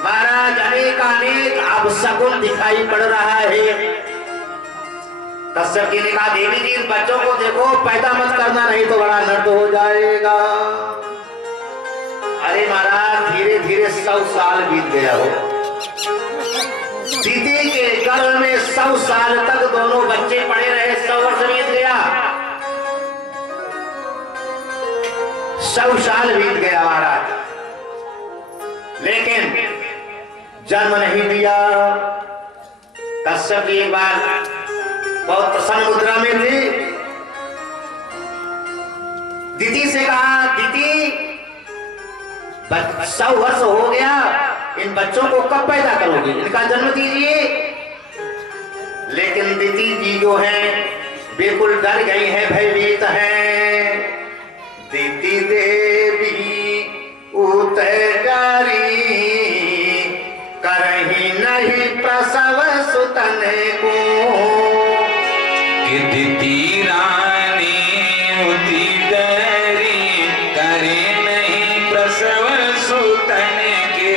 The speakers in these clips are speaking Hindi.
महाराज अनेक अनेक अपशकुन दिखाई पड़ रहा है। कश्यप जी ने कहा देवी जी इन बच्चों को देखो, पैदा मत करना नहीं तो बड़ा नर्द हो जाएगा। अरे महाराज धीरे धीरे 100 साल बीत गया हो। दीदी के गर्भ में 100 साल तक दोनों बच्चे पड़े रहे। 100 वर्ष बीत गया, 100 साल बीत गया महाराज, लेकिन जन्म नहीं दिया। कश्यप जी एक बार बहुत प्रसन्न मुद्रा में थे। दीदी से कहा दीदी 100 वर्ष हो गया, इन बच्चों को कब पैदा करोगे, इनका जन्म दीजिए। लेकिन दीदी जी जो है बिल्कुल डर गई है, भयभीत है। दीदी देवी उतरी करही नहीं प्रसव सुतन को, कि दीदी रानी उतरी करे नहीं प्रसव सुतन के।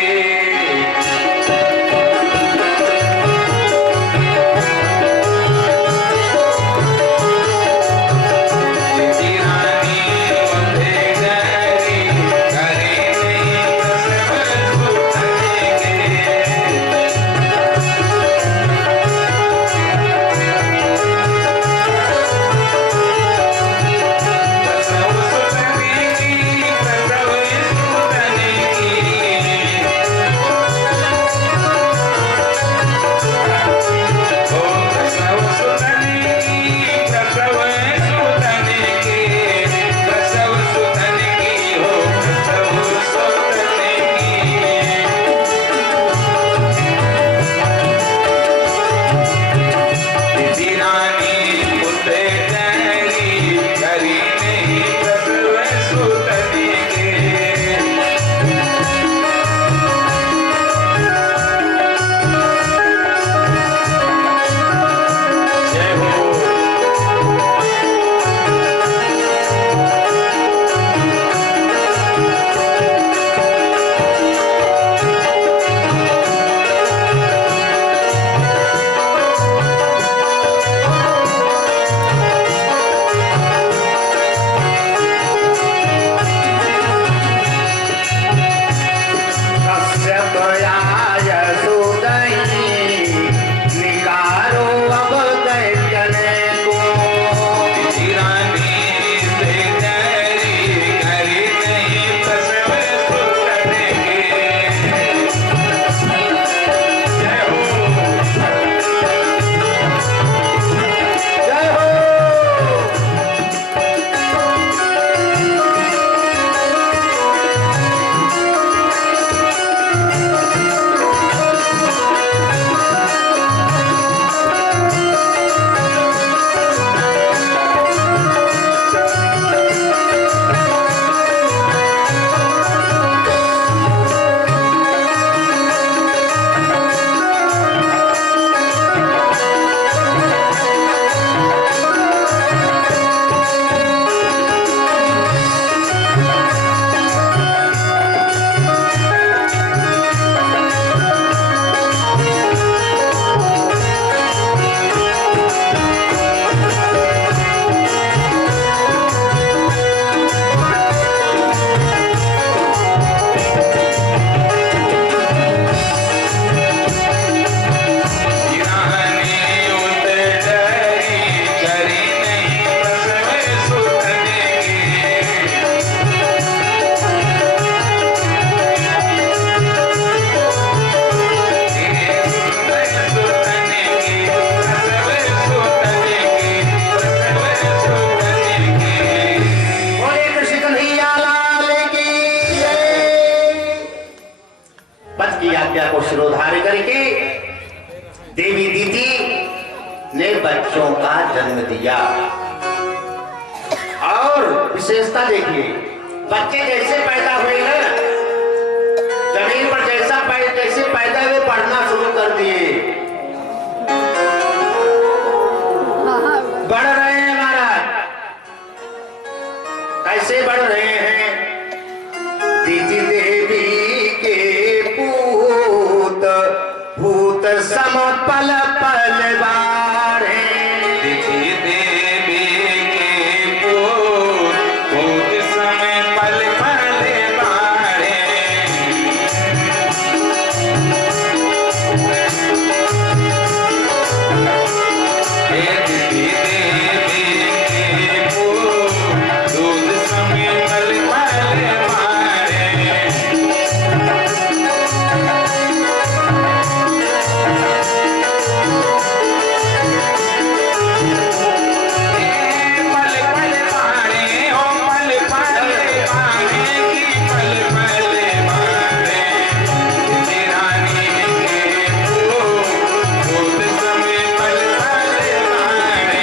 शिरोधार्य करके देवी दीदी ने बच्चों का जन्म दिया। और विशेषता देखिए, बच्चे जैसे पैदा हुए ना, जमीन पर जैसे पैदा हुए पढ़ना शुरू कर दिए, बढ़ रहे हैं महाराज। कैसे बढ़ रहे हैं? दीदी देवी के पूत सम पल पल बाढ़े। दिखी देवी के पूत समय पल पल बाढ़े। दिखी देवी के पूत समय पल पल बाढ़े। पल पल बाढ़े हो पल पल बाढ़े की पल पल बाढ़े। रानी के पूत समय पल पल बाढ़े।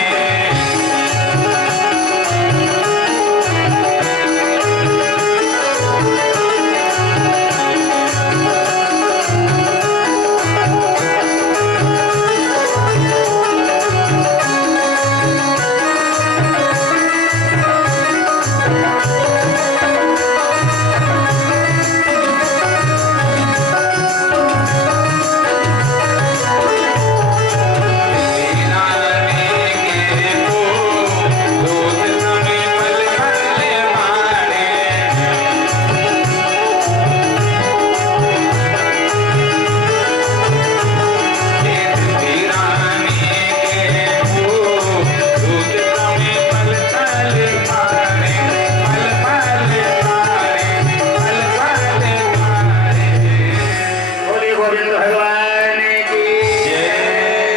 बोले गोविंद भगवान की जय।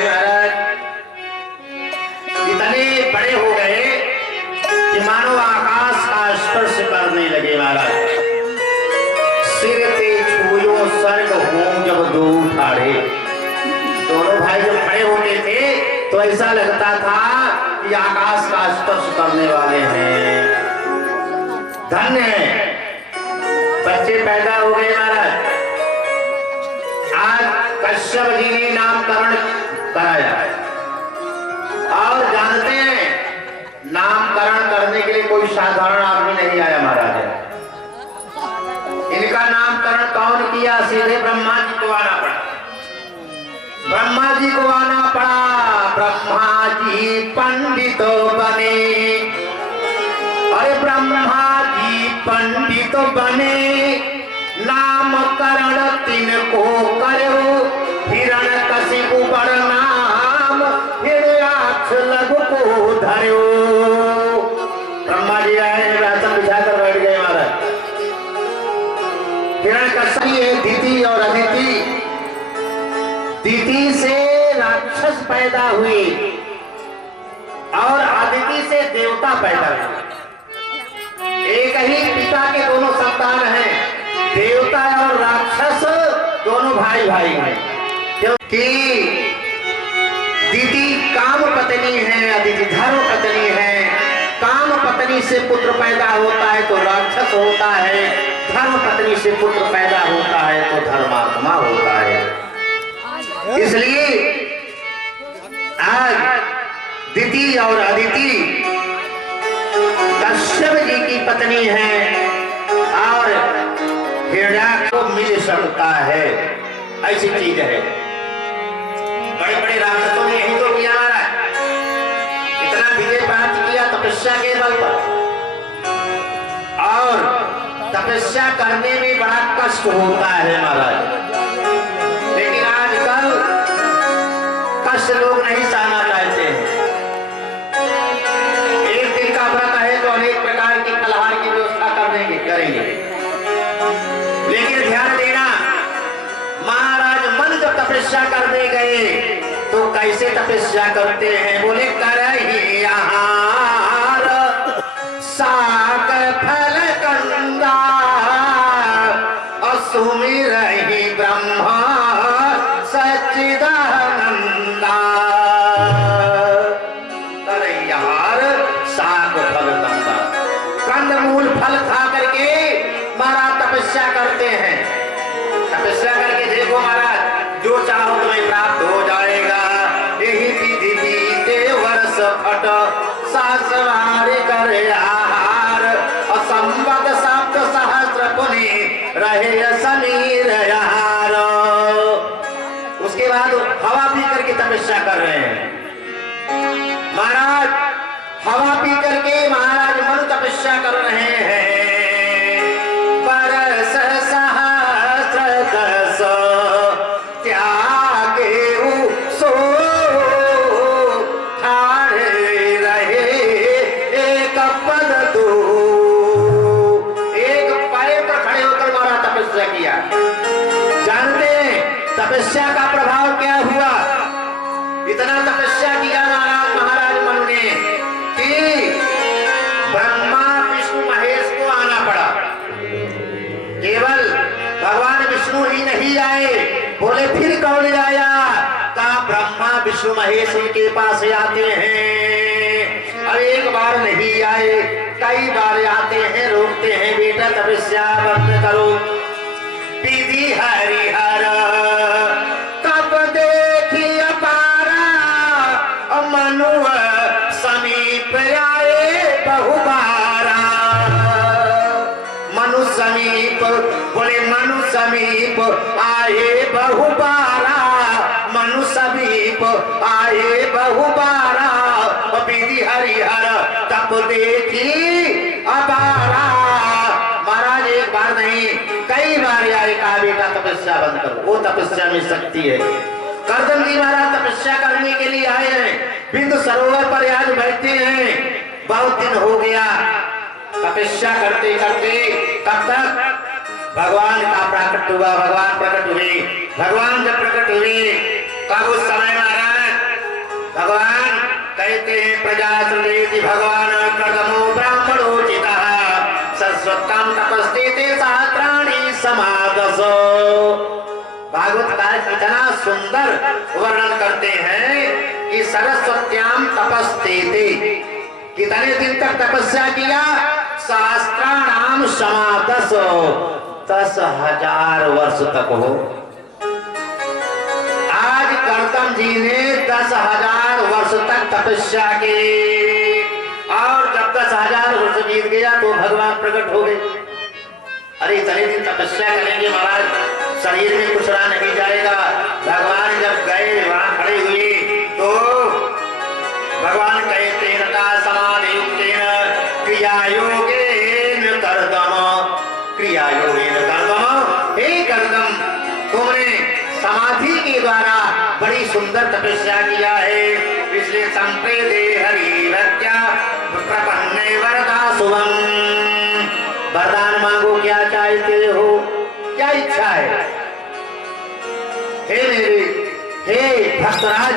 महाराज इतने बड़े हो गए कि मानो आकाश का स्पर्श करने लगे। महाराज सिर पे छूयो स्वर्ग हों जब दो उठाड़े। दोनों भाई जब खड़े होते थे तो ऐसा लगता था कि आकाश का स्पर्श करने वाले हैं। धन्य है, बच्चे पैदा हो गए। महाराज आज कश्यप जी ने नामकरण कराया और जानते हैं नामकरण करने के लिए कोई साधारण आदमी नहीं आया। महाराज इनका नामकरण कौन किया? सीधे ब्रह्मा जी को आना पड़ा। ब्रह्मा जी को आना पड़ा। ब्रह्मा जी पंडित बने। अरे ब्रह्मा जी पंडित बने। नामकरण तिनको करो। हिरण्यकशिपु बड़ नाम हिरण्याक्ष लघु को धरो। ब्रह्मा जी आए, आसन बिछाकर बैठ गए। महाराज हिरण्यकशिपु दिति और अदिति। दिति से राक्षस पैदा हुए और अदिति से देवता पैदा हुए। एक ही पिता के दोनों संतान हैं। देवता और राक्षस दोनों भाई भाई हैं। क्योंकि दिति काम पत्नी है, अदिति धर्म पत्नी है। काम पत्नी से पुत्र पैदा होता है तो राक्षस होता है। धर्म पत्नी से पुत्र पैदा होता है तो धर्मात्मा होता है। इसलिए आज दिति और अदिति कश्यप जी की पत्नी है और हिरण्याक्ष को मिल सकता है, ऐसी चीज है। बड़े बड़े राक्षसों ने यही तो किया। इतना विजय प्राप्त किया तपस्या के बल पर, और तपस्या करने में बड़ा कष्ट होता है। महाराज लेकिन आजकल कष्ट लोग नहीं सहना चाहते हैं। एक दिन का व्रत है तो अनेक प्रकार की फलाहार की व्यवस्था करेंगे। लेकिन ध्यान देना, महाराज मन जब तपस्या करने गए तो कैसे तपस्या करते हैं? बोले करही आहार साग फल कंदा असुमिरहि ब्रह्मा सच्चिदानंदा। करही आहार साग फल कंदा, कंद मूल फल खा करके महाराज तपस्या करते हैं। तपस्या करके देखो महाराज, जो चाहो तुम्हें प्राप्त हो जाएगा। यही विधि बीते वर्ष फट सहस्रारी करे आहार। असंबद सप्त सहस्र पुनि रहे समीर आहार। उसके बाद कर रहे हैं। बरस सहस्र दस त्यागे सो ठाड़े रहे एक पद दो। एक पैर पर खड़े होकर मारा तपस्या किया। जानते हैं तपस्या का प्रभाव क्या हुआ? इतना तपस्या किया महाराज मनु ने कि ब्रह्मा विष्णु महेश को आना पड़ा। केवल भगवान विष्णु ही नहीं आए, बोले फिर कौन आया? कहा ब्रह्मा विष्णु महेश उनके पास आते हैं। अब एक बार नहीं आए, कई बार आते हैं, रोकते हैं, बेटा तपस्या बंद करो। विधि हरिहर तब देखी अपारा मनु समीप आए बहुबारा। मनु समीप, बोले मनु समीप आए बहुबारा। मनु समीप आए बहुबारा। विधि हरिहर तब देखी अपारा। महाराज एक बार नहीं कई बार आए, कहा बेटा तपस्या बंद करो, वो तपस्या में शक्ति है। कर्दम जी महाराज तपस्या करने के लिए आए हैं, बिंदु सरोवर पर आज बैठे हैं। बहुत दिन हो गया तपस्या करते करते। कब तक? भगवान का प्रकट हुआ, भगवान प्रकट हुए। भगवान जब प्रकट हुए तब उस समय महाराज भगवान कहते हैं प्रजा सुनेति भगवान कर्दमो ब्राह्मणोचिता सरस्वतम तपस्ते सहस्राणि समादसो। भागवत का इतना सुंदर वर्णन करते हैं कि सरस्वत्याम तपस्ते कितने दिन तक तपस्या किया? सहस्राणाम समादसो, 10,000 वर्ष तक हो। आज कर्दम जी ने 10,000 वर्ष तक तपस्या की, और जब 10,000 वर्ष बीत गया तो भगवान प्रकट हो गए। अरे इतने दिन तपस्या करेंगे महाराज, शरीर में कुछ रहा नहीं जाएगा। भगवान जब गए वहां खड़े हुए तो भगवान कहते समाधि क्रिया योगेन कर्दम, क्रिया योगेन कर्दम। हे कर्दम, तुमने समाधि के द्वारा बड़ी सुंदर तपस्या किया है, इसलिए संप्रेदे हरि भक्त्या प्रपन्ने वरदा शुभम। वरदान मांगो, क्या चाहते हो, क्या इच्छा है? हे भक्तराज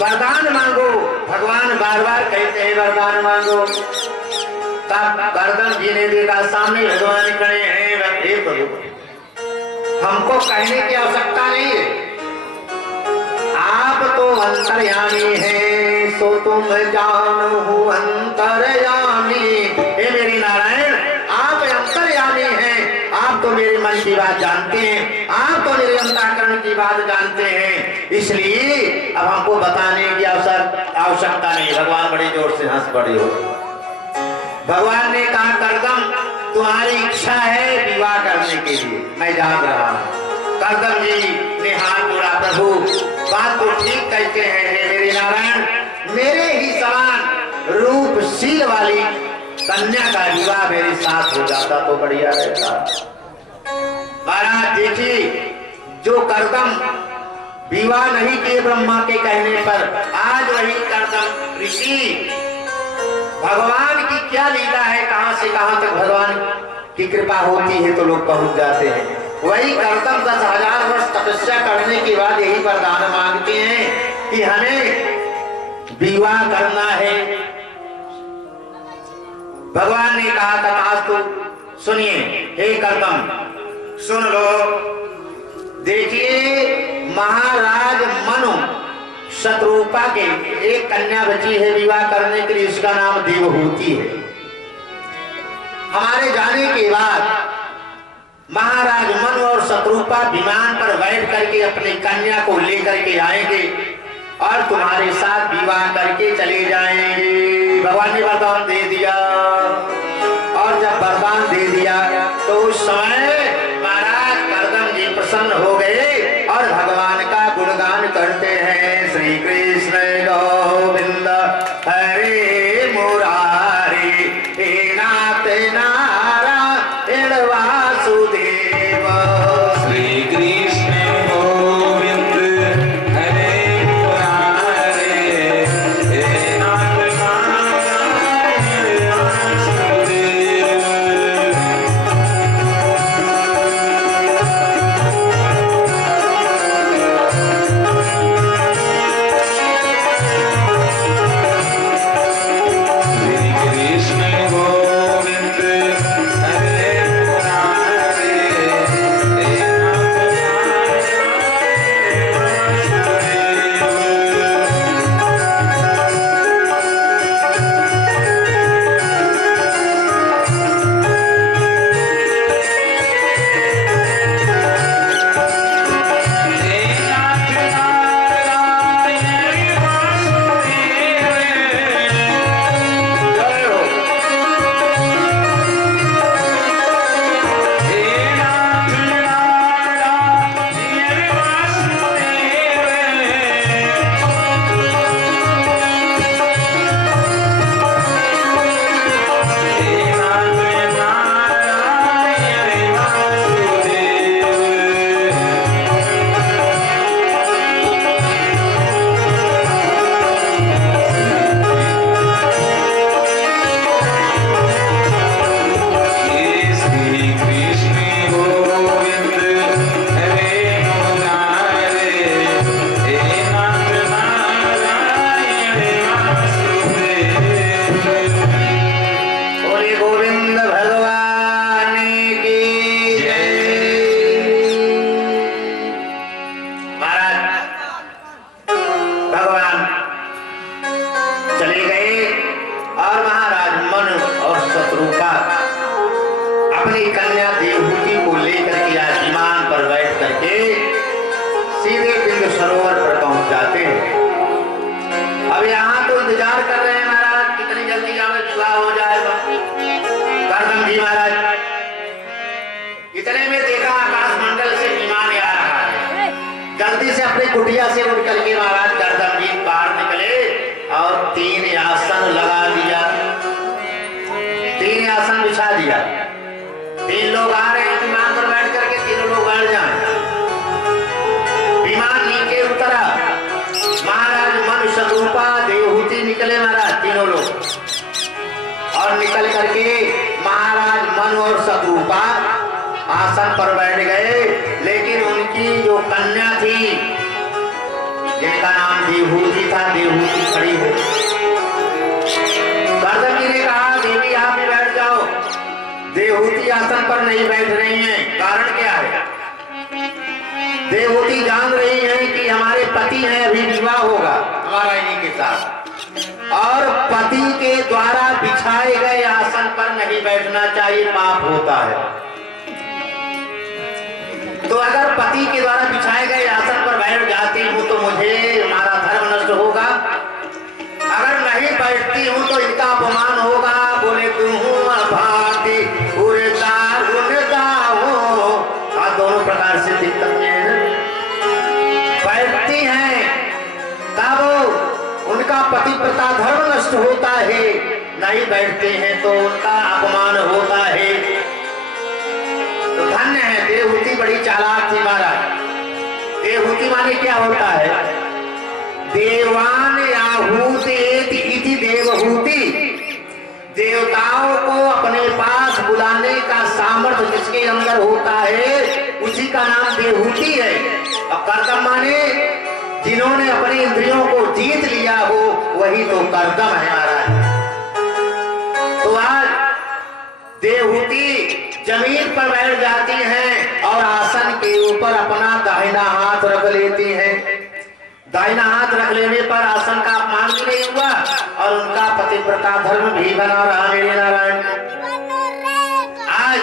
वरदान मांगो। भगवान बार बार कहते हैं वरदान मांगो। तब कर्दम जी ने देखा सामने भगवान खड़े हैं। हे प्रभु, हमको कहने की आवश्यकता नहीं है, आप तो अंतर्यामी हैं, सो तुम जानो अंतर्यामी। हे मेरे नारायण, आप अंतर्यामी हैं, आप तो मेरे मन की बात जानते हैं, आप तो मेरे अंतःकरण की बात जानते हैं, इसलिए अब हमको बताने की आवश्यकता नहीं। भगवान बड़े जोर से हंस पड़े हो। भगवान ने कहा कर्दम, तुम्हारी इच्छा है विवाह करने के लिए, मैं जान रहा हूँ। कर्दम जी ने हाथ जोड़ा, प्रभु बात तो ठीक कहते हैं, हे मेरे नारायण, मेरे ही समान रूपशील वाली कन्या का विवाह मेरे साथ हो जाता तो बढ़िया रहता। महाराज देखिए, जो कर्दम विवाह नहीं किए ब्रह्मा के कहने पर, आज वही कर्दम ऋषि, भगवान की क्या लीला है, कहां से कहां तक भगवान की कृपा होती है तो लोग पहुंच जाते हैं। वही कर्दम 10,000 वर्ष तपस्या करने के बाद यही वरदान मांगते हैं कि हमें विवाह करना है। भगवान ने कहा तथास्तु। सुनिए हे कर्दम, सुन लो। देखिए महाराज मनु शत्रुपा के एक कन्या बची है विवाह करने के लिए, उसका नाम देवहूति है। हमारे जाने के बाद महाराज मनु और शत्रुपा विमान पर बैठ करके अपनी कन्या को लेकर के आएंगे और तुम्हारे साथ विवाह करके चले जाएंगे। भगवान ने वरदान दे दिया, और जब वरदान दे दिया तो उस समय महाराज कर्दम जी प्रसन्न हो गए और भगवान का गुणगान करते हैं। श्री कृष्ण गोविंद हरे मुरारी हे नारायण अपने कुटिया से उठ करके महाराज गर्दन जी बाहर निकले और 3 आसन लगा दिया, 3 आसन बिछा दिया। 3 लोग आ रहे हैं विमान पर बैठ करके, 3 लोग बैठ जाए। विमान नीचे उतरा, महाराज मनु शतरूपा देवहूति निकले महाराज 3 लोग, और निकल करके महाराज मनु और शतरूपा आसन पर बैठ गए। लेकिन उनकी जो कन्या थी जिनका नाम देवहूति था, देवहूति खड़ी हो। गर्दन जी ने कहा देवी आप भी बैठ जाओ। देवहूति आसन पर नहीं बैठ रही हैं, कारण क्या है? देवहूति जान रही है कि हमारे पति हैं, अभी विवाह होगा हमारा इन्हीं के साथ, और पति के द्वारा बिछाए गए आसन पर नहीं बैठना चाहिए, पाप होता है। तो अगर पति के द्वारा बिछाए गए आसन पर बैठ जाती हूँ तो मुझे हमारा धर्म नष्ट होगा, अगर नहीं बैठती हूँ तो इनका अपमान होगा। बोले तू भारती उड़ता उड़ता हो, दोनों प्रकार से दिक्कत में है। बैठती हैं तब उनका पतिव्रता धर्म नष्ट होता है, नहीं बैठते हैं तो उनका अपमान होता है। तो धन्य है देवहूति, बड़ी चालाक थी महाराज। देवहूति माने क्या होता है? देवान आहूतेति इति देवहूति, देवताओं को अपने पास बुलाने का सामर्थ्य जिसके अंदर होता है उसी का नाम देवहूति है। और कर्दम माने जिन्होंने अपने इंद्रियों को जीत लिया हो वही तो कर्दम है महाराज। तो आज देवहूति जमीन पर बैठ जाती हैं और आसन के ऊपर अपना दाहिना हाथ रख लेती हैं। दाहिना हाथ रख लेने पर आसन का अपमान भी नहीं हुआ और उनका पतिव्रता धर्म भी बना रहा। मेरे नारायण आज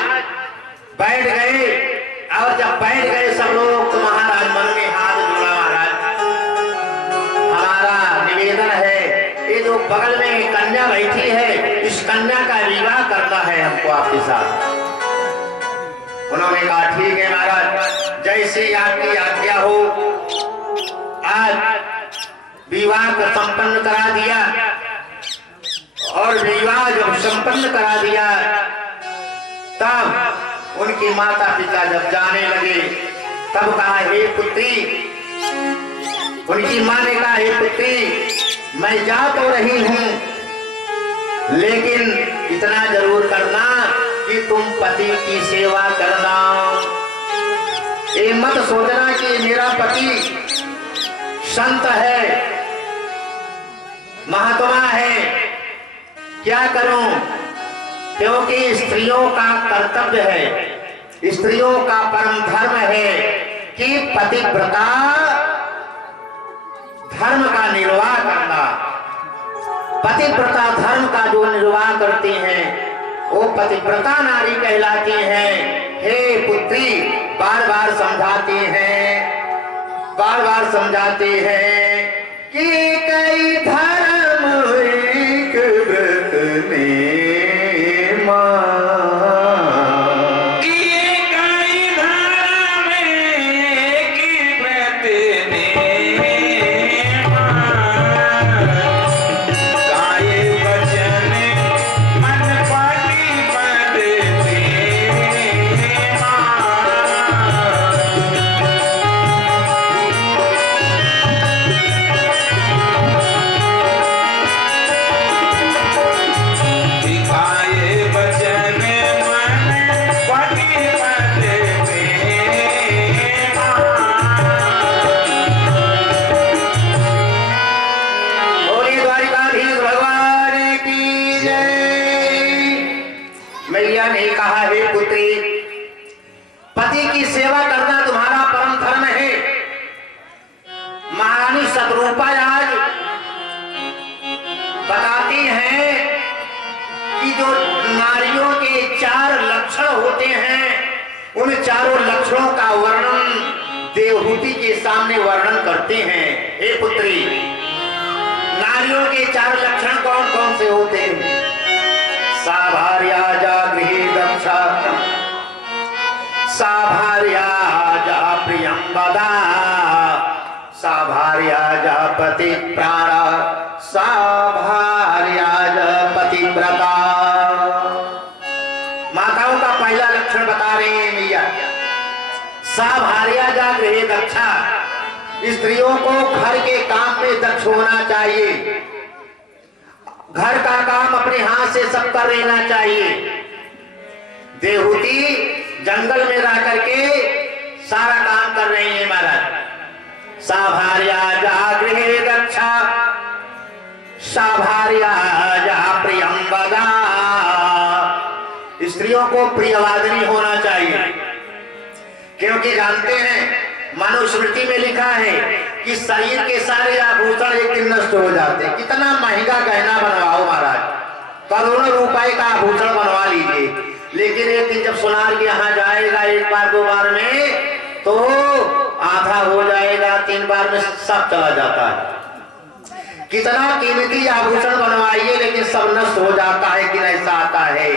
बैठ गए, और जब बैठ गए सब लोग तो महाराज मन में हाथ जोड़ा। महाराज हमारा निवेदन है, ये जो बगल में कन्या बैठी है इस कन्या का विवाह करना है हमको आपके साथ। उन्होंने कहा ठीक है महाराज, जैसे आपकी आज्ञा हो। आज विवाह को संपन्न करा दिया, और विवाह जब संपन्न करा दिया तब उनके माता पिता जब जाने लगे तब कहा हे पुत्री, उनकी मां ने कहा हे पुत्री मैं जा तो रही हूं लेकिन इतना जरूर करना कि तुम पति की सेवा करना। ये मत सोचना कि मेरा पति संत है, महात्मा है, क्या करूं? क्योंकि स्त्रियों का कर्तव्य है, स्त्रियों का परम धर्म है कि पतिव्रता धर्म का निर्वाह करना। पतिव्रता धर्म का जो निर्वाह करती हैं वो पतिव्रता नारी कहलाती हैं। हे पुत्री, बार बार समझाती हैं, बार बार समझाते हैं कि कई धर्म एक व्रत में बताती हैं कि जो नारियों के 4 लक्षण होते हैं उन चारों लक्षणों का वर्णन देवहूति के सामने वर्णन करते हैं। हे पुत्री, नारियों के 4 लक्षण कौन कौन से होते हैं? सा भार्या जागृही दक्षा, सा भार्या जा प्रियं वदा, साभार्या पति प्राणा साभार्या पतिव्रता। माताओं का पहला लक्षण बता रहे हैं मैया। साभार्या गृहे दक्षा, स्त्रियों को घर के काम में दक्ष होना चाहिए, घर का काम अपने हाथ से सब कर लेना चाहिए। देवहूति जंगल में रह करके सारा काम कर रही है महाराज। साभार्या गृहे दक्षा साभार्या प्रियंवदा। स्त्रियों को प्रियवादिनी होना चाहिए, क्योंकि जानते हैं मनुस्मृति में लिखा है कि शरीर के सारे आभूषण एक दिन नष्ट हो जाते। कितना महंगा गहना बनवाओ महाराज, करोड़ों रुपए का आभूषण बनवा लीजिए, लेकिन एक दिन जब सुनार के यहाँ जाएगा एक बार दो बार में तो आधा हो जाएगा, 3 बार में सब चला जाता है। कितना कीमती आभूषण बनवाइए लेकिन सब नष्ट हो जाता है कि ऐसा आता है।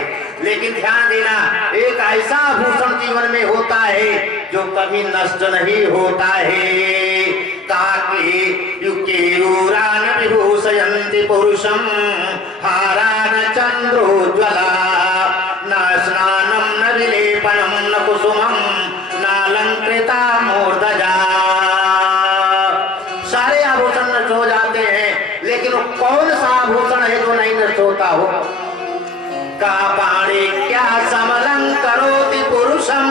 लेकिन ध्यान देना, एक ऐसा आभूषण जीवन में होता है जो कभी नष्ट नहीं होता है। युक्तिरूरान विभूषयन्ति पुरुषं हारान चंद्रोज्ज्वला। न स्नानं न विलेपनं न कुसुमं नालंकृता मूर्धजा। सारे आभूषण नष्ट हो जाते हैं, लेकिन कौन सा आभूषण है जो नहीं नष्ट होता हो? का पाणी क्या समलंकरोति पुरुषम।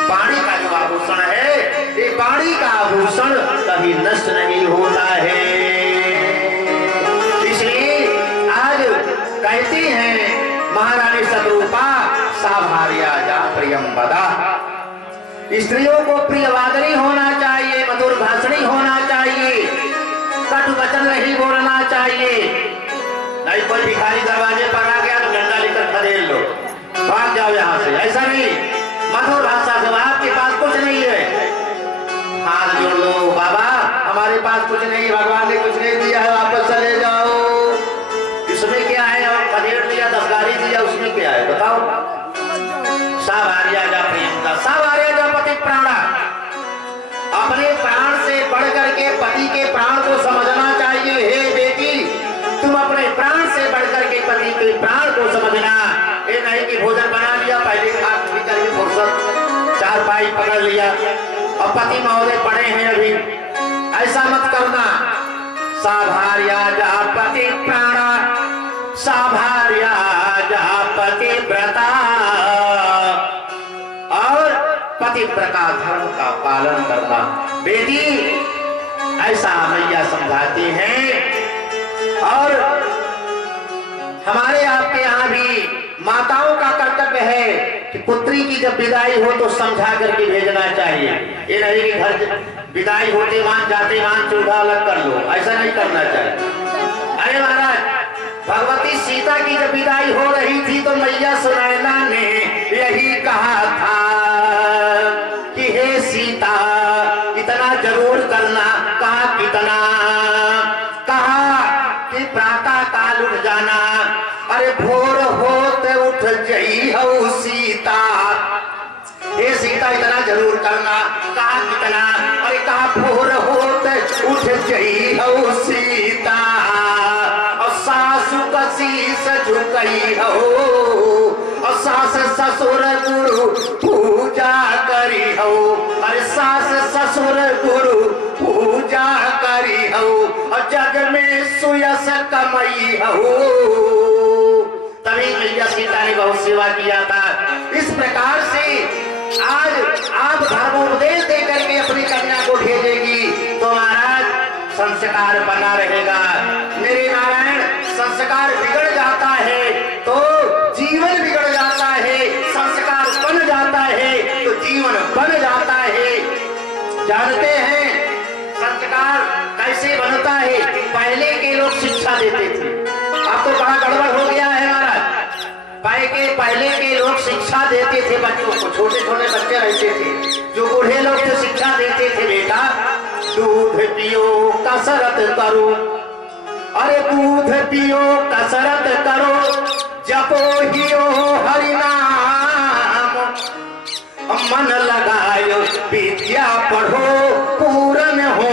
पाणी का जो आभूषण है, ये पाणी का आभूषण कभी नष्ट नहीं होता है। इसलिए आज कहती हैं महारानी सतरूपा साभार्या प्रियंवदा। स्त्रियों को प्रियवादिनी होना चाहिए, मधुर भाषणी होना चाहिए, कटु वचन नहीं बोलना चाहिए। नहीं कोई भिखारी दरवाजे पर आ गया तो डंडा लेकर खदेड़ लो, भाग जाओ यहाँ से, ऐसा नहीं। मधुर भाषा से, आपके पास कुछ नहीं है, हाथ जोड़ लो, बाबा हमारे पास कुछ नहीं, भगवान ने कुछ नहीं दिया है, वापस चले जाओ। इसमें क्या है? और खदेड़ दिया, 10 गाली दिया, उसमें क्या है बताओ? साभार्या प्रियंवदा साभार्या पति प्राणा। अपने प्राण से बढ़ करके पति के प्राण को समझना चाहिए। हे बेटी, तुम अपने प्राण से बढ़ करके पति के प्राण को समझना। ये नहीं कि भोजन बना लिया, पहले खा पी करके फुर्सत 4 पाई पकड़ लिया और पति महोदय पड़े हैं अभी, ऐसा मत करना। साभार्या पति प्राणा साभार्या पतिव्रता। और पतिव्रता धर्म का पालन करना। बेटी ऐसा मैया समझाती हैं। और हमारे आपके यहाँ भी माताओं का कर्तव्य है कि पुत्री की जब विदाई हो तो समझा करके भेजना चाहिए। ये नहीं कि घर विदाई होते मान जाते मान चूल्हा अलग कर लो, ऐसा नहीं करना चाहिए। अरे महाराज, भगवती सीता की जब विदाई हो रही थी तो मैया सुनैना ने यही कहा था कि हे सीता इतना जरूर करना। कहा कितना? कहा कि प्रातः काल उठ जाना। अरे भोर होते उठ जई हो सीता। हे सीता इतना जरूर करना। कहा कितना? अरे कहा भोर होते उठ जई हो सीता। सासु कशीस झुकई हो और सास ससुर गुरु पूजा करी हो। अरे सास ससुर गुरु पूजा करी हो और जग में सुयस कमई हो। तभी मैया सीता ने बहुत सेवा किया था। इस प्रकार से आज आप धर्मोपदेश दे करके अपनी कन्या को भेजेगी तो महाराज संस्कार बना रहेगा। मेरे नारायण, संस्कार बिगड़ जाता है तो जीवन बिगड़ जाता है, संस्कार बन जाता है तो जीवन बन जाता है। जानते हैं संस्कार कैसे बनता है? पहले के लोग शिक्षा देते थे, अब तो बड़ा गड़बड़ हो गया है महाराज। पहले के लोग शिक्षा देते थे बच्चों को, छोटे छोटे बच्चे रहते थे, जो बूढ़े लोग जो शिक्षा देते थे, बेटा दूध पियो कसरत करो। अरे दूध पियो कसरत करो, जपो हियो हरि नाम, मन लगायो विद्या पढ़ो पूरन हो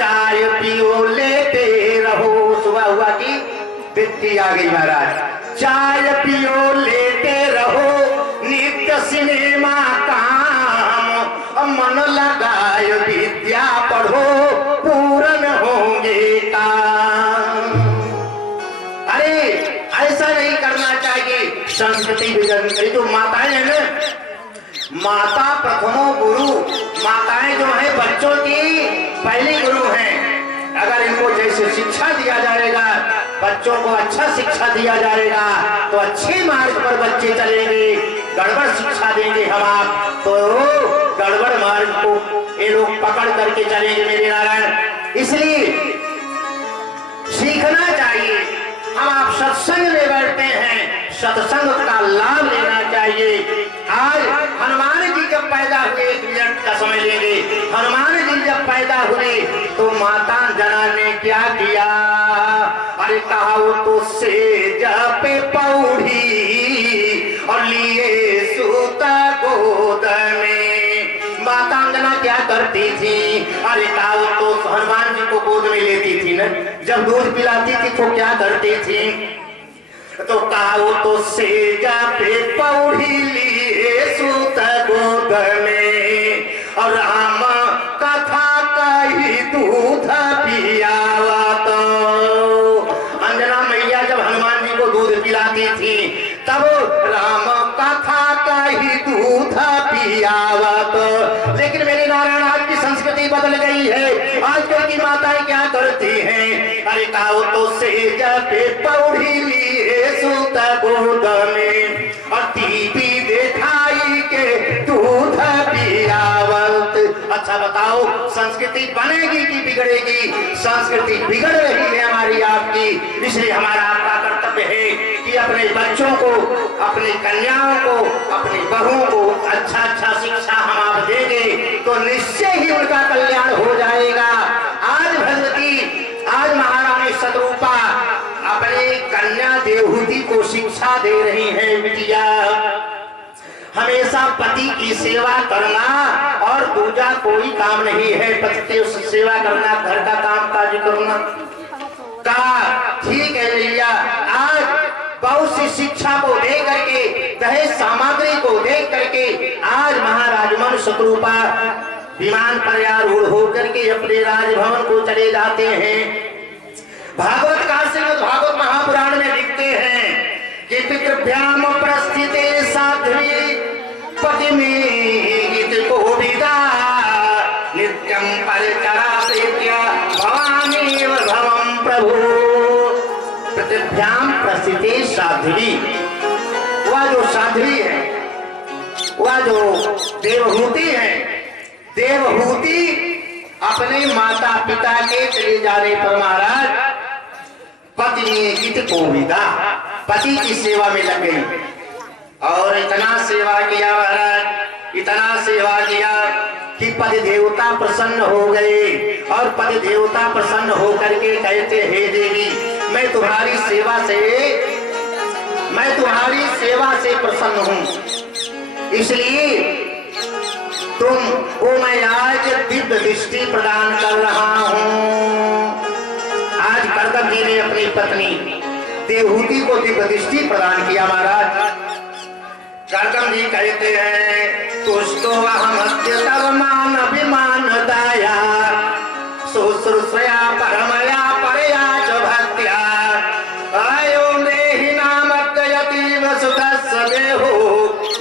चाय पियो लेते रहो। सुबह हुआ कि बिट्टी आ गई महाराज। चाय पियो लेते रहो, नित्य सिनेमा काम, मन लगाए विद्या पढ़ो, पूर्ण होंगे काम। अरे ऐसा नहीं करना चाहिए, संस्कृति बिगड़ गई। जो माताएं हैं ना, माता प्रथमो गुरु, माताएं जो है बच्चों की पहली गुरु हैं। अगर इनको जैसे शिक्षा दिया जाएगा, बच्चों को अच्छा शिक्षा दिया जाएगा तो अच्छे मार्ग पर बच्चे चलेंगे। गड़बड़ शिक्षा देंगे हम आप तो गड़बड़ मार्ग को ये लोग पकड़ करके चलेंगे मेरे नारायण। इसलिए सीखना चाहिए। हम आप सत्संग में बैठते हैं, सत्संग का लाभ लेना चाहिए। आज हनुमान जी जब पैदा हुए, 1 मिनट का समय लेंगे। हनुमान जी जब पैदा हुए तो माता जना ने क्या किया? अरे कहा वो तो सेज पे पौड़ी और लिए सूता गोद में। माता जना क्या करती थी? अरे कहा वो तो हनुमान जी को गोद में लेती थी ना, जब दूध पिलाती थी तो क्या करती थी? तो कहा वो तो सेजा पे पौड़ी लिए सूत गोद में और राम कथा कही दूध पियावा। तो अंजना मैया जब हनुमान जी को दूध पिलाती थी तब राम कथा कही दूध पियावा। तो लेकिन मेरे नारायण आज की संस्कृति बदल गई है। आजकल की माताएं क्या करती हैं? अरे कहा वो तो सेजा पे पौड़ी लिए सूत गोद में और टीवी दिखाई के दूध पियावत। अच्छा बताओ, संस्कृति बनेगी कि बिगड़ेगी? संस्कृति बिगड़ रही है हमारी आपकी। इसलिए हमारा आपका कर्तव्य है कि अपने बच्चों को, अपनी कन्याओं को, अपनी बहुओं को अच्छा अच्छा शिक्षा हम आप देंगे तो निश्चय ही उनका कल्याण हो जाएगा। आज भगवती, आज महारानी सतरूपा अपनी कन्या देवहूति को शिक्षा दे रही है। बिटिया, हमेशा पति की सेवा करना और दूजा कोई काम नहीं है। पति की सेवा करना, घर का काम काज करना का ठीक है भैया। आज बहुत सी शिक्षा को दे करके, दहेज सामग्री को देख करके आज महाराज मन शत्रुपा विमान पर आरूढ़ होकर के अपने राजभवन को चले जाते हैं। भागवत काल से भागवत महापुराण में लिखते हैं कि पितृभ्याम प्रस्थिते साध्वी पति में को विदा नित्यम परिचरा प्रीत्या भवानी भवम प्रभु। पितृभ्याम प्रस्थिते साध्वी, वह जो साध्वी है, वह जो देवहूति है, देवहूति अपने माता पिता के चले जाने पर महाराज पत्नी गीत को विदा, पति की सेवा में लग गई और इतना सेवा किया महाराज, इतना सेवा किया कि पति देवता प्रसन्न हो गए। और पति देवता प्रसन्न होकर के कहते, हे देवी, मैं तुम्हारी सेवा से प्रसन्न हूँ, इसलिए तुमको मैं आज दिव्य दृष्टि प्रदान कर रहा हूँ। आज कर्दम जी ने अपनी पत्नी देवहूति को दिव्य दृष्टि प्रदान किया महाराज। कर्दम जी कहते हैं, तुष्टो अहमत्य तव मान अभिमान दाया शुश्रूषया परमया परया च भक्त्या आयो देहि नामद्यतीव सुखस्य देहो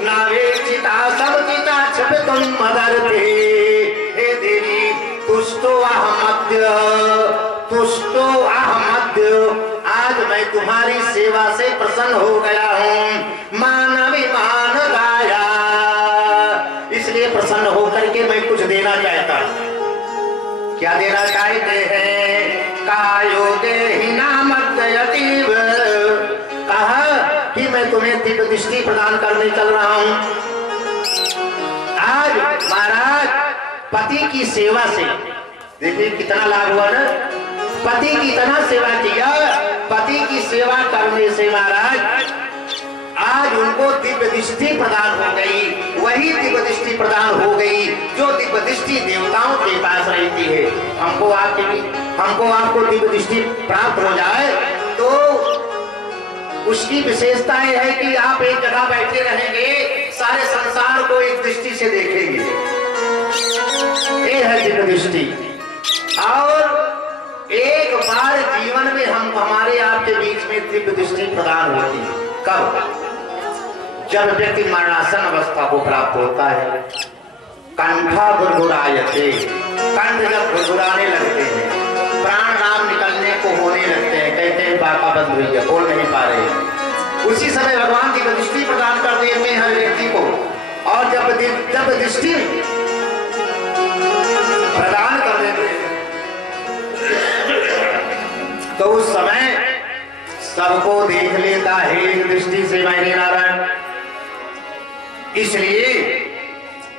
नावेक्षिता समचिता क्षपितुं मदर्थे। हे देवी, तुष्टो अहमद्य, तुष्टो अहमद्य, आज मैं तुम्हारी सेवा से प्रसन्न हो गया हूँ। मानवी मान दाया, इसलिए प्रसन्न होकर के मैं कुछ देना चाहता हूँ। क्या देना चाहते हैं? कायो देहि नामद्यतीव, कहा कि मैं तुम्हें दिव्य दृष्टि प्रदान करने चल रहा हूँ। आज महाराज पति की सेवा से देखिए कितना लाभ हुआ ना। पति की इतना सेवा किया, पति की सेवा करने से महाराज आज उनको दिव्य दृष्टि प्रदान हो गई, वही दिव्य दृष्टि प्रदान हो गई जो दिव्य दृष्टि देवताओं के पास रहती है। हमको आपको दिव्य दृष्टि प्राप्त हो जाए तो उसकी विशेषता यह है कि आप एक जगह बैठे रहेंगे, सारे संसार को एक दृष्टि से देखेंगे। ये है दिव्य दृष्टि। और एक बार जीवन में हमारे आपके बीच में दिव्य दृष्टि प्रदान होती है। कब? जब व्यक्ति मरणासन अवस्था को प्राप्त होता है। कंठा गुरगुरायते, कंठ जब गुरगुराने लगते हैं, प्राण नाम निकलने को होने लगते हैं, कहते हैं बाका बंद हुई है, बोल नहीं पा रहे, उसी समय भगवान की दृष्टि प्रदान कर देते हैं हर व्यक्ति को। और जब दृष्टि प्रदान कर देते हैं तो उस समय सबको देख लेता है एक दृष्टि से मैंने नारायण। इसलिए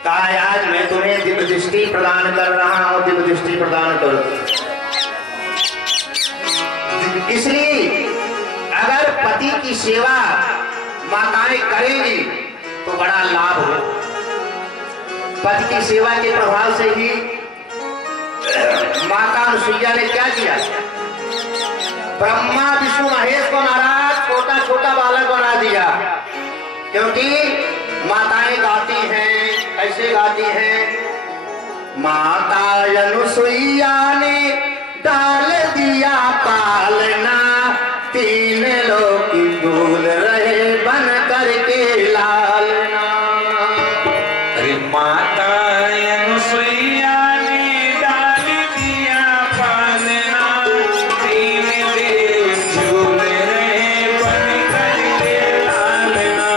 कहा आज मैं तुम्हें दिव्य दृष्टि प्रदान कर रहा हूं, दिव्य दृष्टि प्रदान करो। इसलिए अगर पति की सेवा माताएं करेंगी तो बड़ा लाभ हो। पति की सेवा के प्रभाव से ही माता अनुसुईया ने क्या किया? ब्रह्मा विष्णु महेश को महाराज छोटा छोटा बालक बना दिया। क्योंकि माताएं गाती हैं, कैसे गाती हैं? माता अनुसुईया ने डाल दिया पालना, तीन लोग भूल रहे बन करके लालना। अरे माता अनुसुईया ने डाल दिया पालना, तीन लोग झूल रहे बन करके लालना।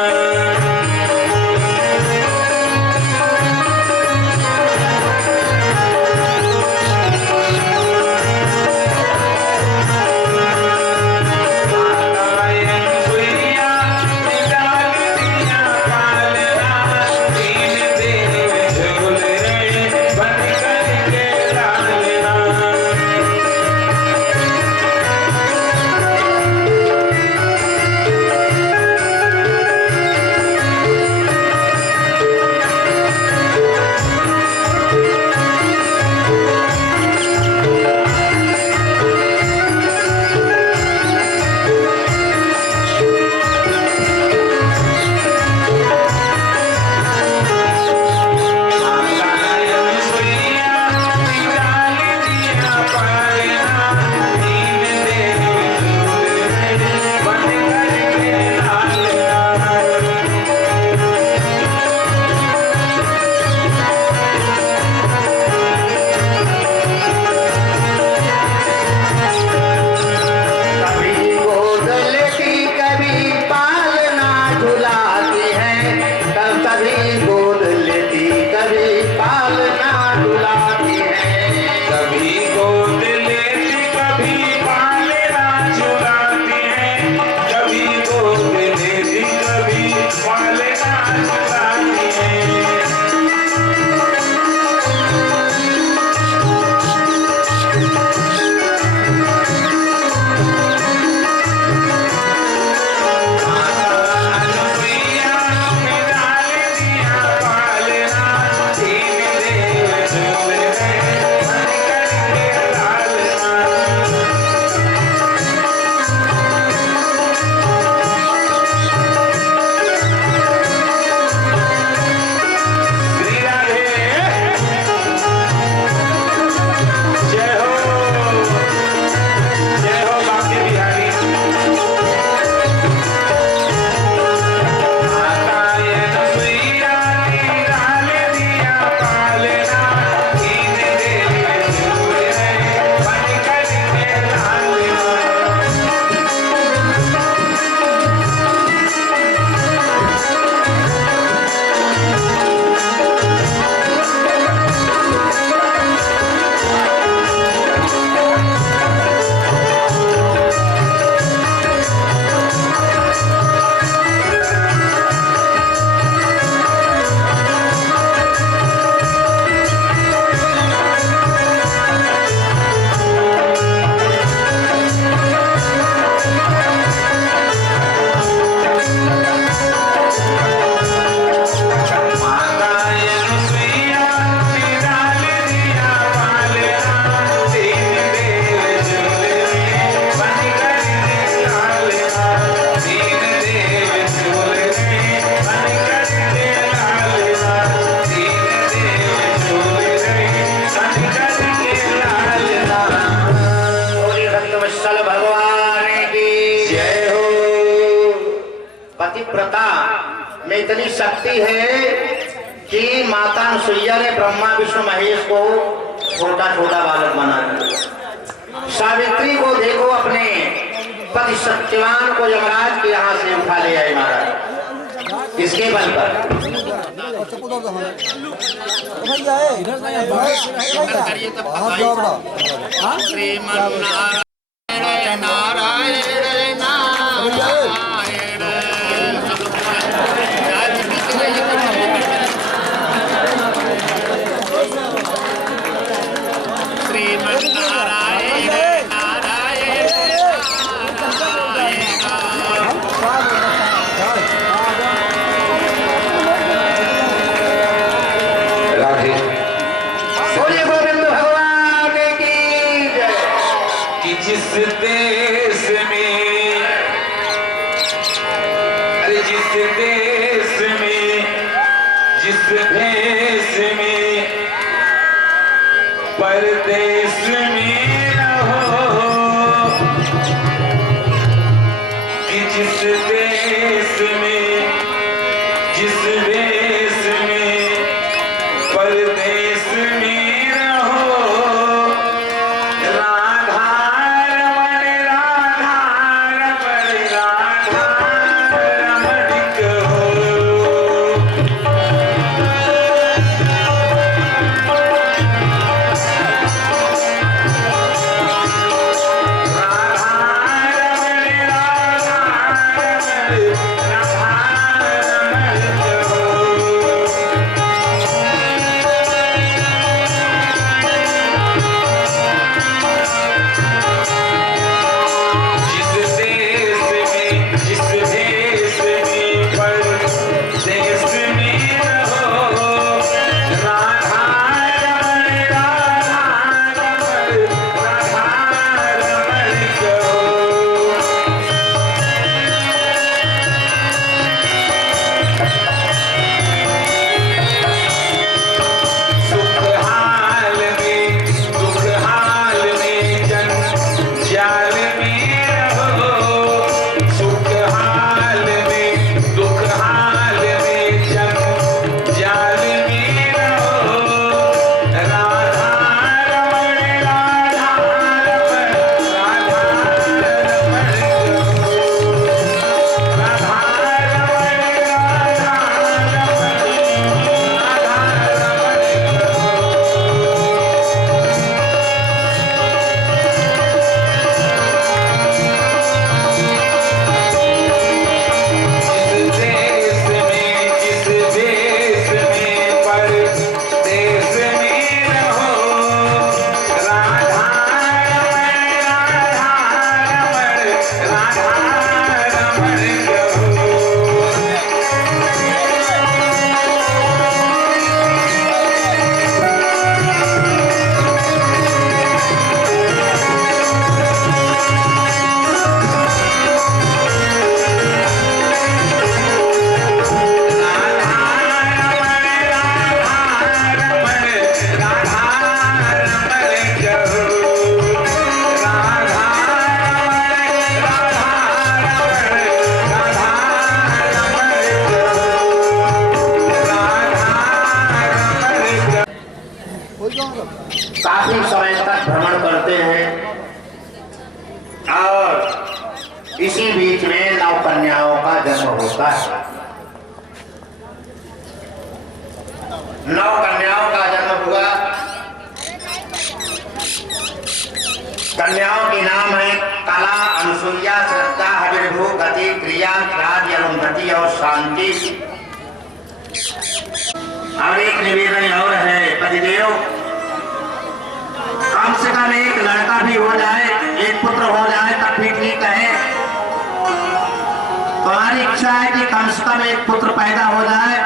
पतिव्रता में इतनी शक्ति है कि माता अनुसुईया ने ब्रह्मा विष्णु महेश को छोटा छोटा बालक बना दिया। सावित्री को देखो, अपने पति सत्यवान को यमराज के यहाँ से उठा ले आए महाराज। इसके बल पर जिस देश में, अरे जिस देश में, जिस भेष में, परदेश में रहो, कि जिस देश में, जिस भेष में, परदेश में रहो, काफी समय तक भ्रमण करते हैं और इसी बीच में नौ कन्याओं का जन्म होता है। नौ कन्याओं का जन्म हुआ। कन्याओं के नाम है कला, अनुसुईया, श्रद्धा, हविर्भू, गति, क्रिया, ख्याति, अरुंधति और शांति। और एक निवेदन और है, पतिदेव कम से कम एक लड़का भी हो जाए, एक पुत्र हो जाए तब भी ठीक है। तुम्हारी इच्छा है कि कम से कम एक पुत्र पैदा हो जाए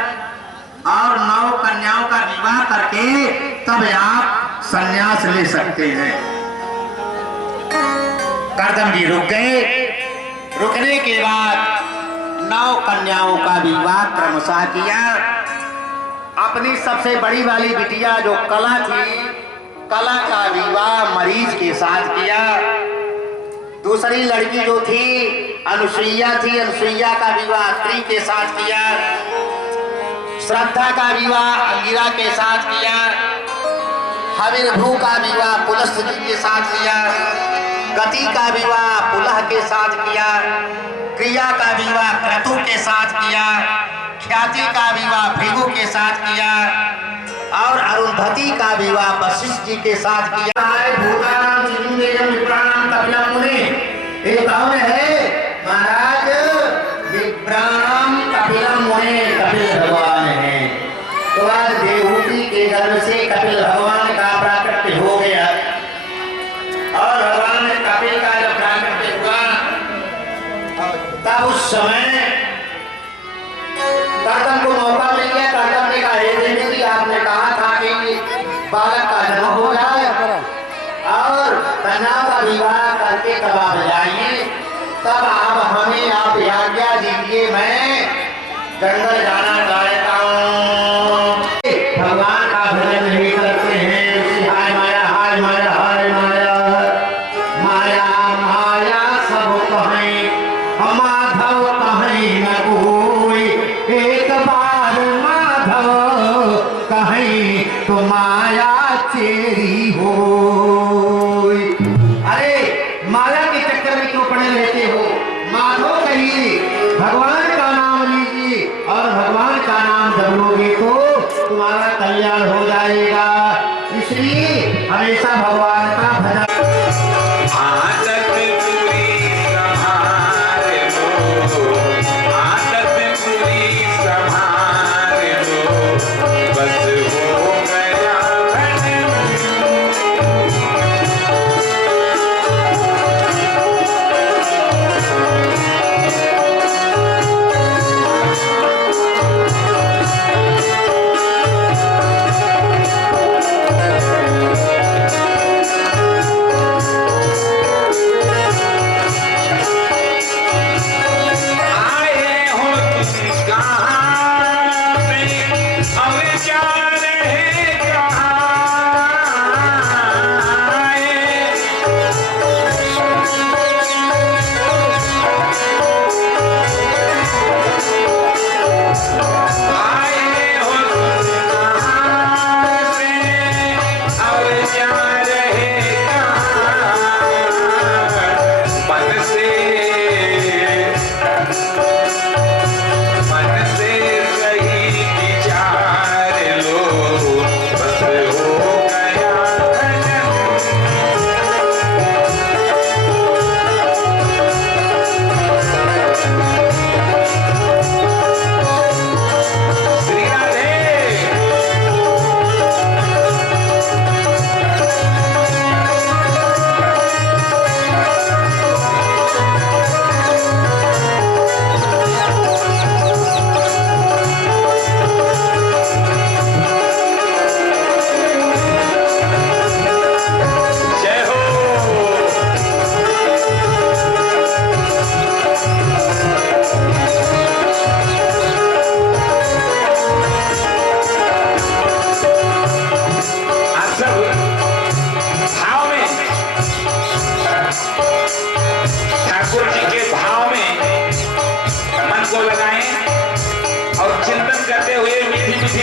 और 9 कन्याओं का विवाह करके तब आप संन्यास ले सकते हैं। करदम जी रुक गए। रुकने के बाद 9 कन्याओं का विवाह क्रमशः किया। अपनी सबसे बड़ी वाली बिटिया जो कला थी, कला का विवाह मरीज के साथ किया। दूसरी लड़की जो थी अनुसुईया थी, अनुसुईया का विवाह अत्रि के साथ किया। श्रद्धा का विवाह अंगिरा के साथ किया। हविर्भू का विवाह पुलस्त्य जी के साथ किया। गति का विवाह पुलह के साथ किया। क्रिया का विवाह क्रतु के साथ किया। ख्याति का विवाह भृगु के साथ किया और अरुंधति का विवाह वशिष्ठ जी के साथ किया। भूतानाम चिरंजीवम विप्राणाम कपिलम मुने, ये कौन है महाराज? विप्राणाम कपिलम मुने, कपिल भगवान है। तो आज देवहूति के गर्भ से कपिल भगवान का प्राकट्य हो गया और भगवान ने कपिल का जब प्राकट्य हुआ तब उस समय कर्दम को मौका मिल गया। कर्दम ने कहा, हे देवी, आपने कहा था कि बालक का जन्म हो जाए और कन्या का विवाह करके तब आप जाइए, तब आप हमें आप आज्ञा दीजिए, मैं जंगल जाना चाहता हूँ। भगवान का भजन नहीं करते हैं। हाय माया, हाय माया, हाय माया, माया माया सब कहें, माधव कहें न कोई, एक बार माधव कहें तो माया तेरी हो। अरे माया के चक्कर में क्यों पड़े रहते हो? माधव कहिए, भगवान का नाम लीजिए और भगवान का नाम जब लोगे तो तुम्हारा कल्याण हो जाएगा। इसलिए हमेशा भगवान का भजन। आदत पूरी संभाल लो, आदत पूरी संभाल लो, बस हो गया भजन।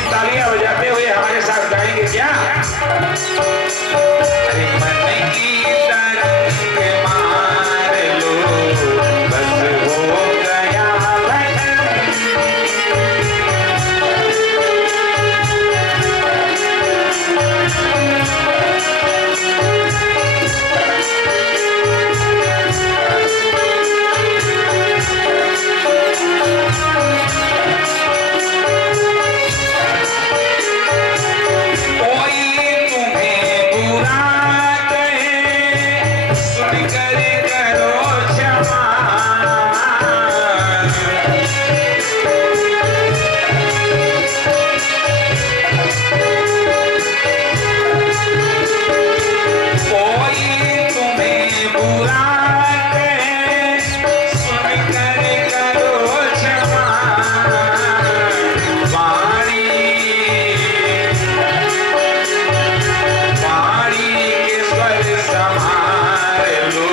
तालियां बजाते हुए हमारे साथ गाएंगे क्या? अरे मन की तरंग मार लो, बस हो गया भजन। संभाल लो,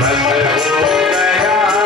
बस हो गया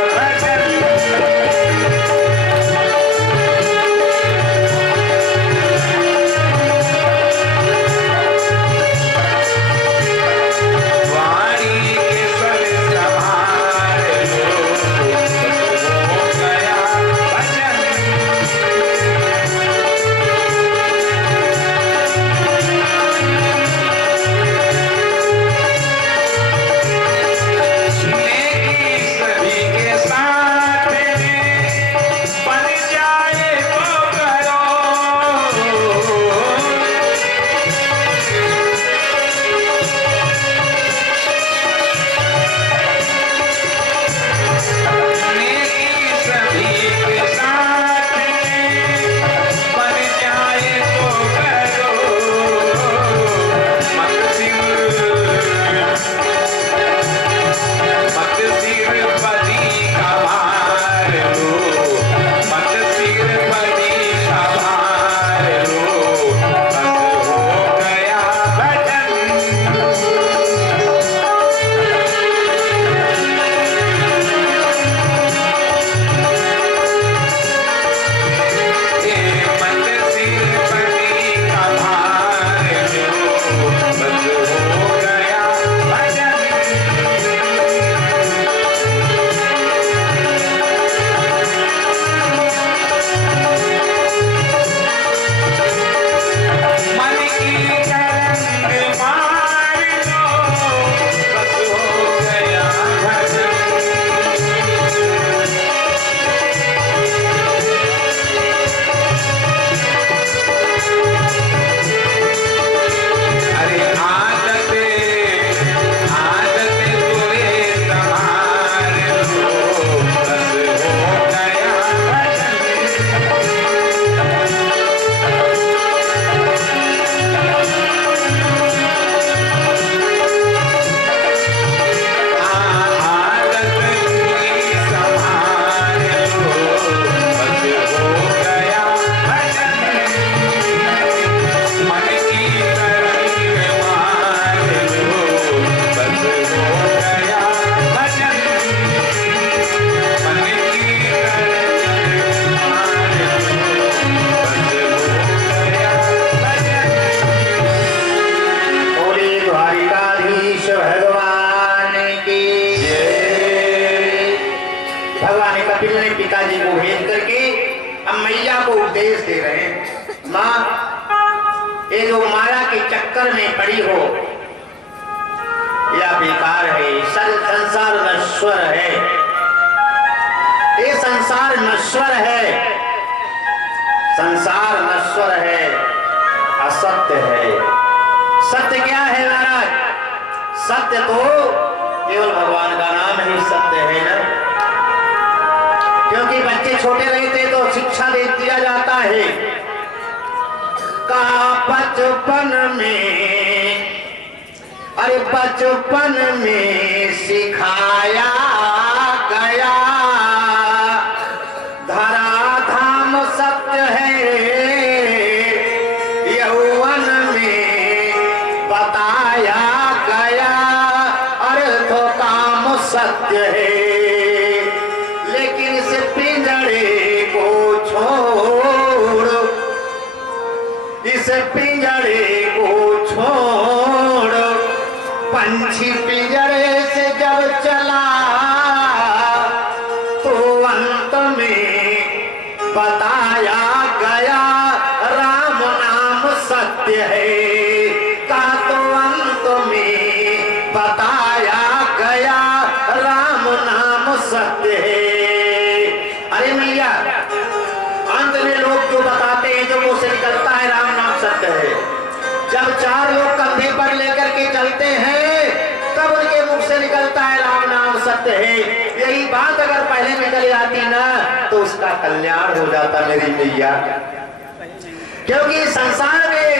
जी को भेज करके अब मैया को उपदेश दे रहे हैं। माँ, ये जो माया के चक्कर में पड़ी हो यह बेकार है, संसार नश्वर है, ये संसार नश्वर है, संसार नश्वर है, असत्य है। सत्य क्या है महाराज? सत्य तो केवल भगवान का नाम ही सत्य है ना। क्योंकि बच्चे छोटे रहते तो शिक्षा दे दिया जाता है, कहा बचपन में, अरे बचपन में सिखाया गया, धरा धाम सत्य है, यौवन में बताया गया, अर्थ काम सत्य है। लेकिन इस पिंजड़े को छोड़, इस पिंजड़े को छोड़, पंछी पिंजरे से जब चला तो अंत में बताया गया, राम नाम सत्य है, का तो अंत में बताया गया, राम नाम सत्य है। अरे मैया, अंत में लोग जो बताते हैं, जो मुंह से निकलता है राम नाम सत्य है, जब चार लोग कंधे पर लेकर के चलते हैं तब उनके मुख से निकलता है राम नाम सत्य है। यही बात अगर पहले निकल जाती ना तो उसका कल्याण हो जाता मेरी मैया। क्योंकि संसार में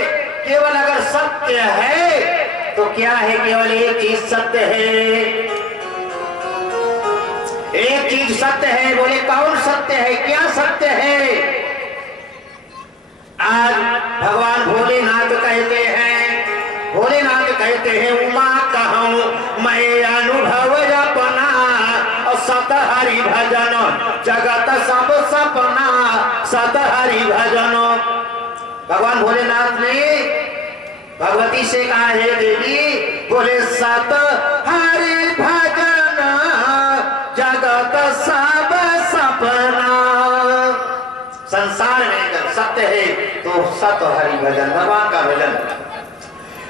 केवल अगर सत्य है तो क्या है, केवल एक चीज सत्य है, एक चीज सत्य है। बोले कौन सत्य है, क्या सत्य है? आज भगवान भोलेनाथ कहते हैं, भोलेनाथ कहते हैं, उमा कहूं मैं अनुभव अपना, सत हरि भजन जगत सब सपना, सत हरि भजन। भगवान भोलेनाथ ने भगवती से कहा है, देवी बोले सत हरि भजन जगत सब सपना। संसार में अगर सत्य है तो सत हरि भजन, भगवान का भजन,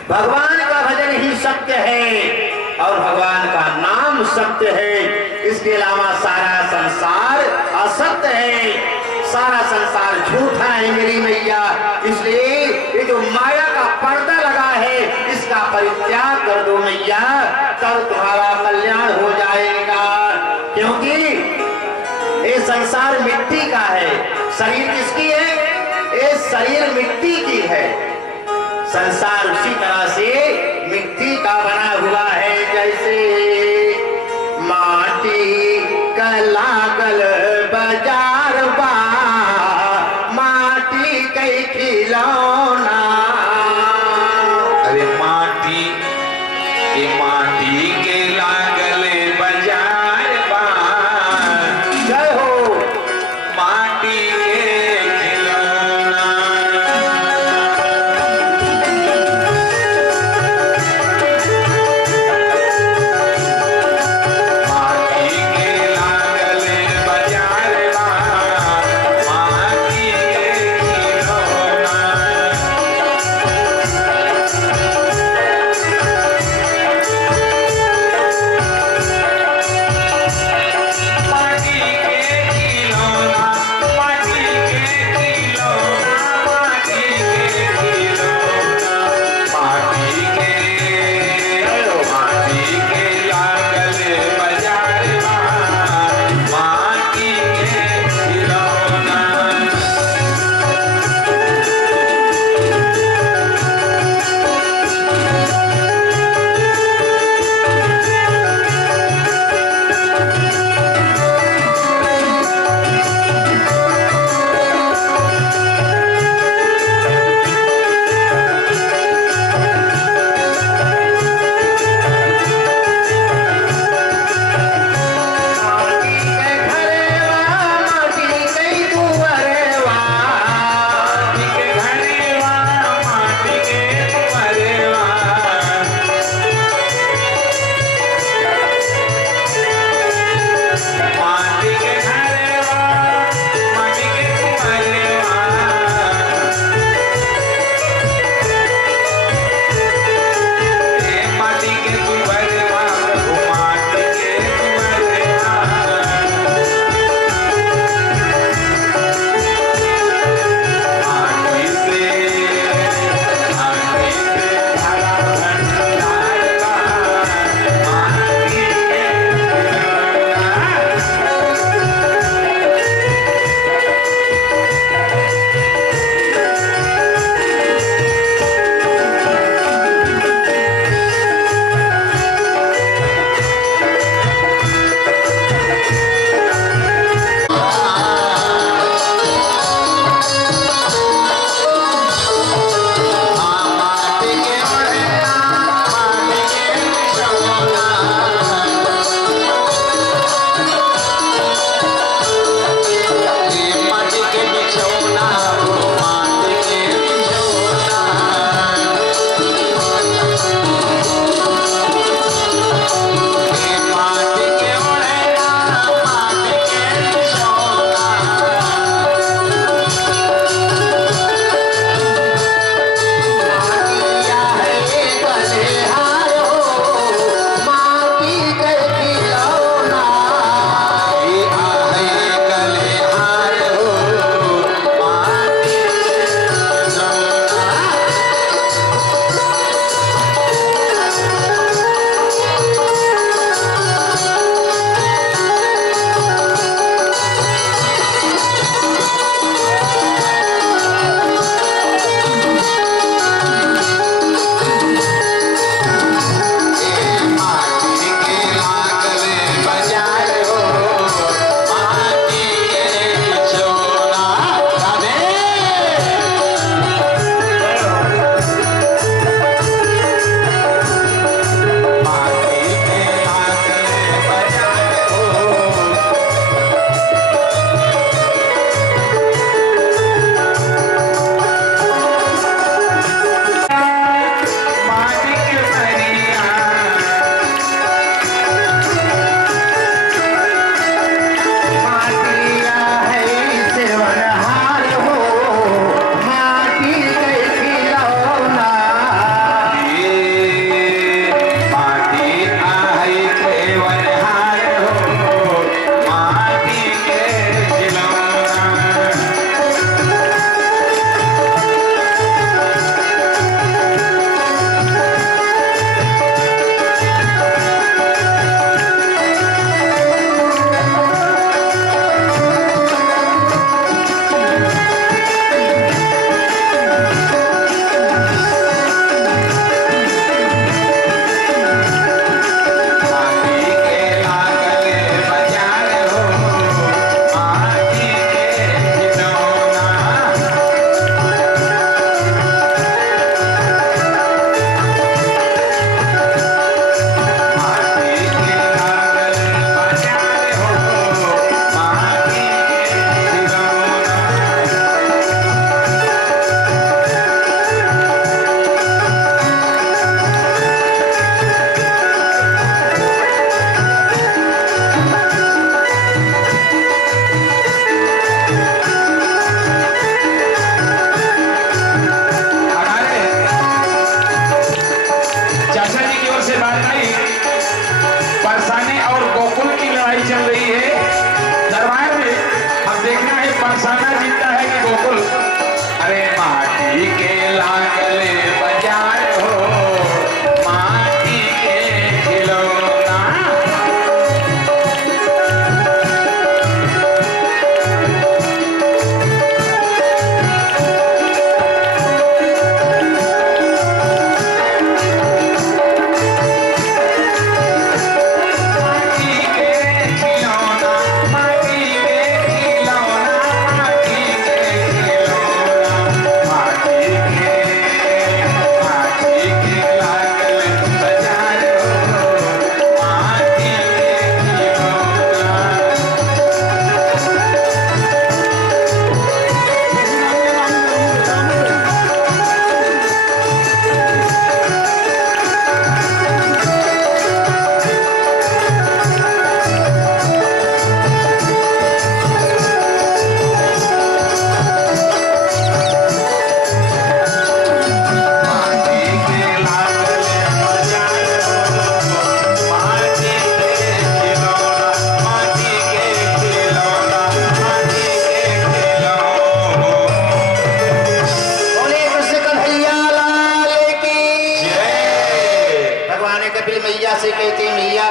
भगवान का भजन ही सत्य है और भगवान का नाम सत्य है। इसके अलावा सारा संसार असत्य है, सारा संसार झूठा है मेरी मैया। इसलिए ये जो माया का पर्दा लगा है इसका परित्याग कर दो मैया, तब तुम्हारा कल्याण हो जाएगा। क्योंकि ये संसार मिट्टी का है, शरीर किसकी है? ये शरीर मिट्टी की है, संसार उसी तरह से मिट्टी का बना हुआ है। जैसे माटी का लागल बाजार बा, माटी कई खिलौना। अरे माटी के लागल बाजार बा, जय हो माटी के खिलौना। माटी के लागल बाजार बा, माटी के खिलौना। चल रही है दरबार में। अब देखना है बरसाना जीतता है कि गोकुल। अरे माटी के लागले बाजार हो, माटी के खिलौना। कपिल मैया से कहते हैं मैया